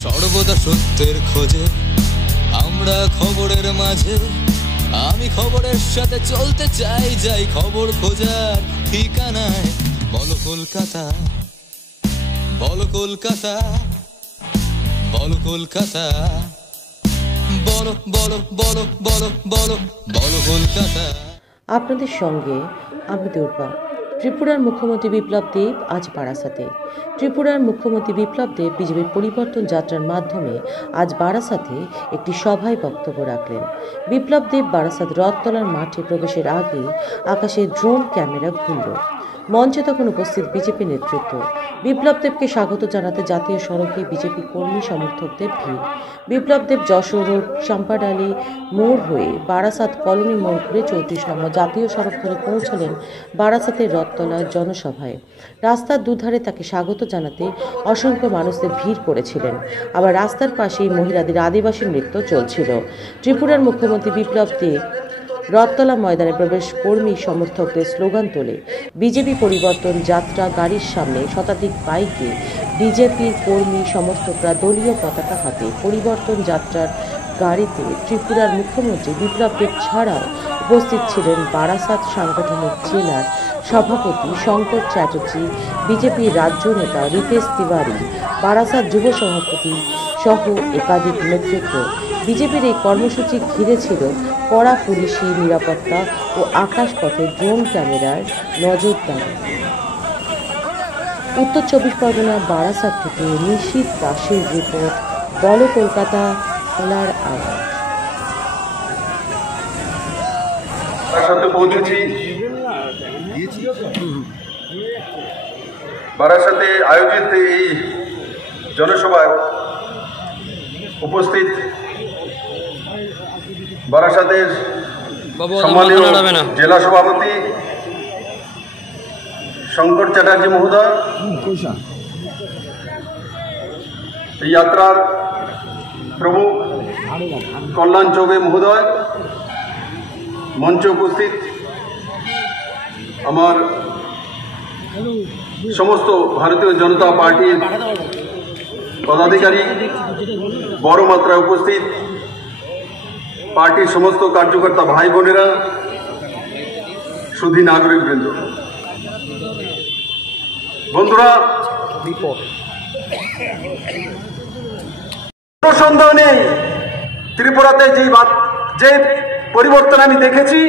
সর্বদা সত্যের খোঁজে আমরা খবরের মাঝে, আমি খবরের সাথে চলতে চাই, যাই খবর খোঁজার ঠিকানায়। বলো কলকাতা, বলো কলকাতা, বলো কলকাতা, বলো বলো বলো বলো বলো বলো কলকাতা। আপনাদের সঙ্গে আমি দুর্বা। ত্রিপুরার মুখ্যমন্ত্রী বিপ্লব দেব আজ বারাসাতে। ত্রিপুরার মুখ্যমন্ত্রী বিপ্লব দেব বিজেপির পরিবর্তন যাত্রার মাধ্যমে আজ বারাসাতে একটি সভায় বক্তব্য রাখলেন। বিপ্লব দেব বারাসাত রথতলার মাঠে প্রবেশের আগে আকাশে ড্রোন ক্যামেরা ঘুরল। মঞ্চে তখন উপস্থিত বিজেপি নেতৃত্ব। বিপ্লব দেবকে স্বাগত জানাতে জাতীয় সড়কে বিজেপি কর্মী সমর্থকদের ভিড়। বিপ্লব দেব যশোর রোড, চম্পাডালি মোড় হয়ে বারাসাত কলোনি মোড় ঘুরে 34 নম্বর জাতীয় সড়ক ধরে পৌঁছলেন বারাসাতের রথতলার জনসভায়। রাস্তার দুধারে তাকে স্বাগত জানাতে অসংখ্য মানুষদের ভিড় করেছিলেন। আবার রাস্তার পাশেই মহিলাদের আদিবাসী নৃত্য চলছিল। ত্রিপুরার মুখ্যমন্ত্রী বিপ্লব দেব রথতলা ময়দানে প্রবেশ কর্মী সমর্থকদের স্লোগান তোলে। বিজেপি পরিবর্তন যাত্রা গাড়ির সামনে শতাধিক বাইকে বিজেপির কর্মী সমর্থকরা দলীয় পতাকা হাতে পরিবর্তন যাত্রার গাড়িতে ত্রিপুরার মুখ্যমন্ত্রী বিপ্লব দেব ছাড়াও উপস্থিত ছিলেন বারাসাত সাংগঠনিক জেলার সভাপতি শঙ্কর চ্যাটার্জি, বিজেপির রাজ্য নেতা রিতেশ তিওয়ারি, বারাসাত যুব সভাপতি সহ একাধিক নেতৃত্ব। বিজেপির এই কর্মসূচি ঘিরে ছিল কড়া পুলিশি নিরাপত্তা ও আকাশপথে ড্রোন ক্যামেরার নজরদারি। উত্তর 24 পরগনা বারাসাত থেকে নিশীথ দাসের রিপোর্ট, বলো কলকাতা, খোলার আওয়াজ। পৌঁছেছি বারাসাতে আয়োজিত এই জনসভায় উপস্থিত বারাসাতের সম্মানীয় জেলা সভাপতি শঙ্কর চ্যাটার্জি মহোদয়, এই যাত্রার প্রমুখ কল্যাণ চৌবে মহোদয়, মঞ্চে উপস্থিত আমার সমস্ত ভারতীয় জনতা পার্টির পদাধিকারী, বড় মাত্রায় উপস্থিত পার্টির সমস্ত কার্যকর্তা ভাই বোনেরা, সুধী নাগরিকবৃন্দ, বন্ধুরা, কোনো সন্দেহ নেই ত্রিপুরাতে যে পরিবর্তন আমি দেখেছি,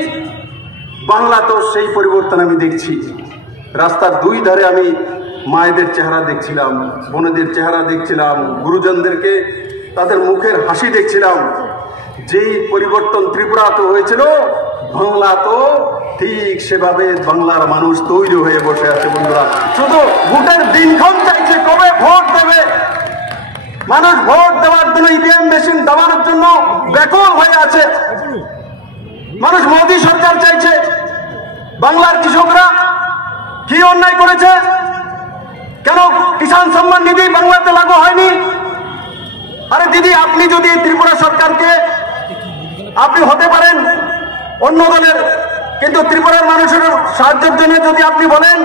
বাংলাতেও সেই পরিবর্তন আমি দেখছি। রাস্তার দুই ধারে আমি মায়েদের চেহারা দেখছিলাম, বোনেদের চেহারা দেখছিলাম, গুরুজনদেরকে তাদের মুখের হাসি দেখছিলাম। যেই পরিবর্তন ত্রিপুরাতে হয়েছিল, বাংলা তো ঠিক সেভাবে বাংলার মানুষ তৈরি হয়ে বসে আছে। বন্ধুরা, শুধু ভোটের দিনক্ষণ চাইছে, কবে ভোট দেবে। মানুষ ভোট দেওয়ার জন্য ইভিএম মেশিন দেওয়ার জন্য ব্যাকুল হয়ে আছে। মানুষ মোদী সরকার চাইছে। বাংলার কৃষকরা কি অন্যায় করেছে? কেন কিষাণ সম্মান নিধি বাংলাতে লাগু হয়নি? আরে দিদি, আপনি যদি ত্রিপুরা সরকারকে, আপনি হতে পারেন অন্য দলের, কিন্তু ত্রিপুরার মানুষের সাহায্যের জন্য যদি আপনি বলেন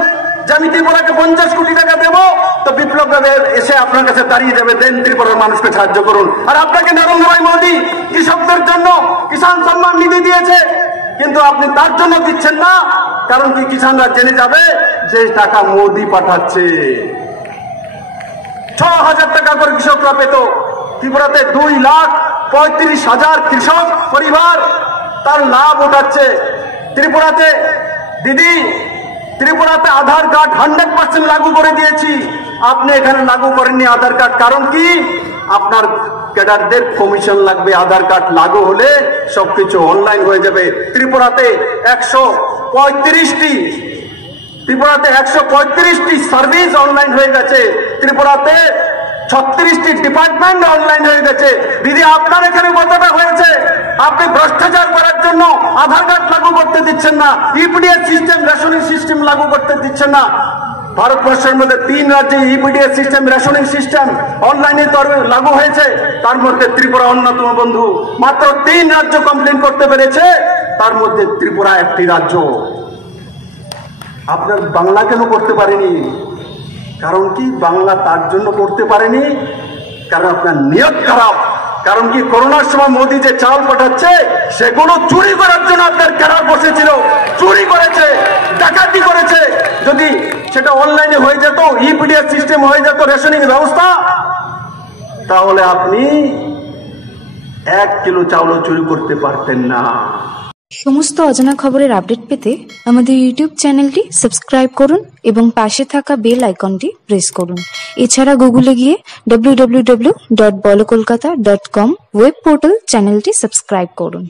যে আমি ত্রিপুরাকে 50 কোটি টাকা দেবো, তো বিপ্লব দেব এসে আপনার কাছে দাঁড়িয়ে যাবে, দেন ত্রিপুরার মানুষকে সাহায্য করুন। আর আপনাকে নরেন্দ্র ভাই মোদী কৃষকদের জন্য কিষাণ সম্মান নিধি দিয়েছে, কিন্তু আপনি তার জন্য দিচ্ছেন না। কারণ কি, কিষানরা জেনে যাবে যে টাকা মোদী পাঠাচ্ছে। 6,000 টাকা করে কৃষকরা পেত। ত্রিপুরাতে 2,35,000 কৃষক পরিবার তার লাভ উঠাচ্ছে। ত্রিপুরাতে দিদি, ত্রিপুরাতে আধার কার্ড 100% লাগু করে দিয়েছি। আপনি এখানে লাগু করেননি আধার কার্ড। কারণ কি? আপনার ক্যাডারদের কমিশন লাগবে। আধার কার্ড লাগু হলে সবকিছু অনলাইন হয়ে যাবে। ত্রিপুরাতে 135টি সার্ভিস অনলাইন হয়ে গেছে। ত্রিপুরাতে 36টি ডিপার্টমেন্ট অনলাইন হয়ে গেছে। দিদি, আপনার এখানে কতটা হয়েছে? আপনি ভ্রষ্টাচার করার জন্য আধার কার্ড লাগু করতে দিচ্ছেন না, ইপিডিএস সিস্টেম, রেশনিং সিস্টেম লাগু করতে দিচ্ছেন না। ভারতবর্ষের মধ্যে 3 রাজ্যে ইপিডিএস সিস্টেম, রেশনিং সিস্টেম অনলাইনে লাগু হয়েছে। তার মধ্যে ত্রিপুরা অন্যতম। বন্ধু, মাত্র 3 রাজ্য কমপ্লেন করতে পেরেছে, তার মধ্যে ত্রিপুরা একটি রাজ্য। আপনার বাংলা কেন করতে পারেনি? কারণ কি? বাংলা তার জন্য করতে পারেনি কারণ আপনার নিয়ত খারাপ। কারণ কি, করোনার সময় মোদী যে চাল পাঠাচ্ছে সেগুলো চুরি করার জন্য আপনার ক্যাডার বসেছিল, চুরি করেছে, ডাকাতি করেছে। যদি সেটা অনলাইনে হয়ে যেত, ইপিডিএস সিস্টেম হয়ে যেত, রেশনিং ব্যবস্থা, তাহলে আপনি 1 কিলো চাউলও চুরি করতে পারতেন না। সমস্ত অজানা খবরের আপডেট পেতে আমাদের ইউটিউব চ্যানেলটি সাবস্ক্রাইব করুন এবং পাশে থাকা বেল আইকনটি প্রেস করুন। এছাড়া গুগলে গিয়ে www.bolokolkata.com ওয়েব পোর্টাল চ্যানেলটি সাবস্ক্রাইব করুন।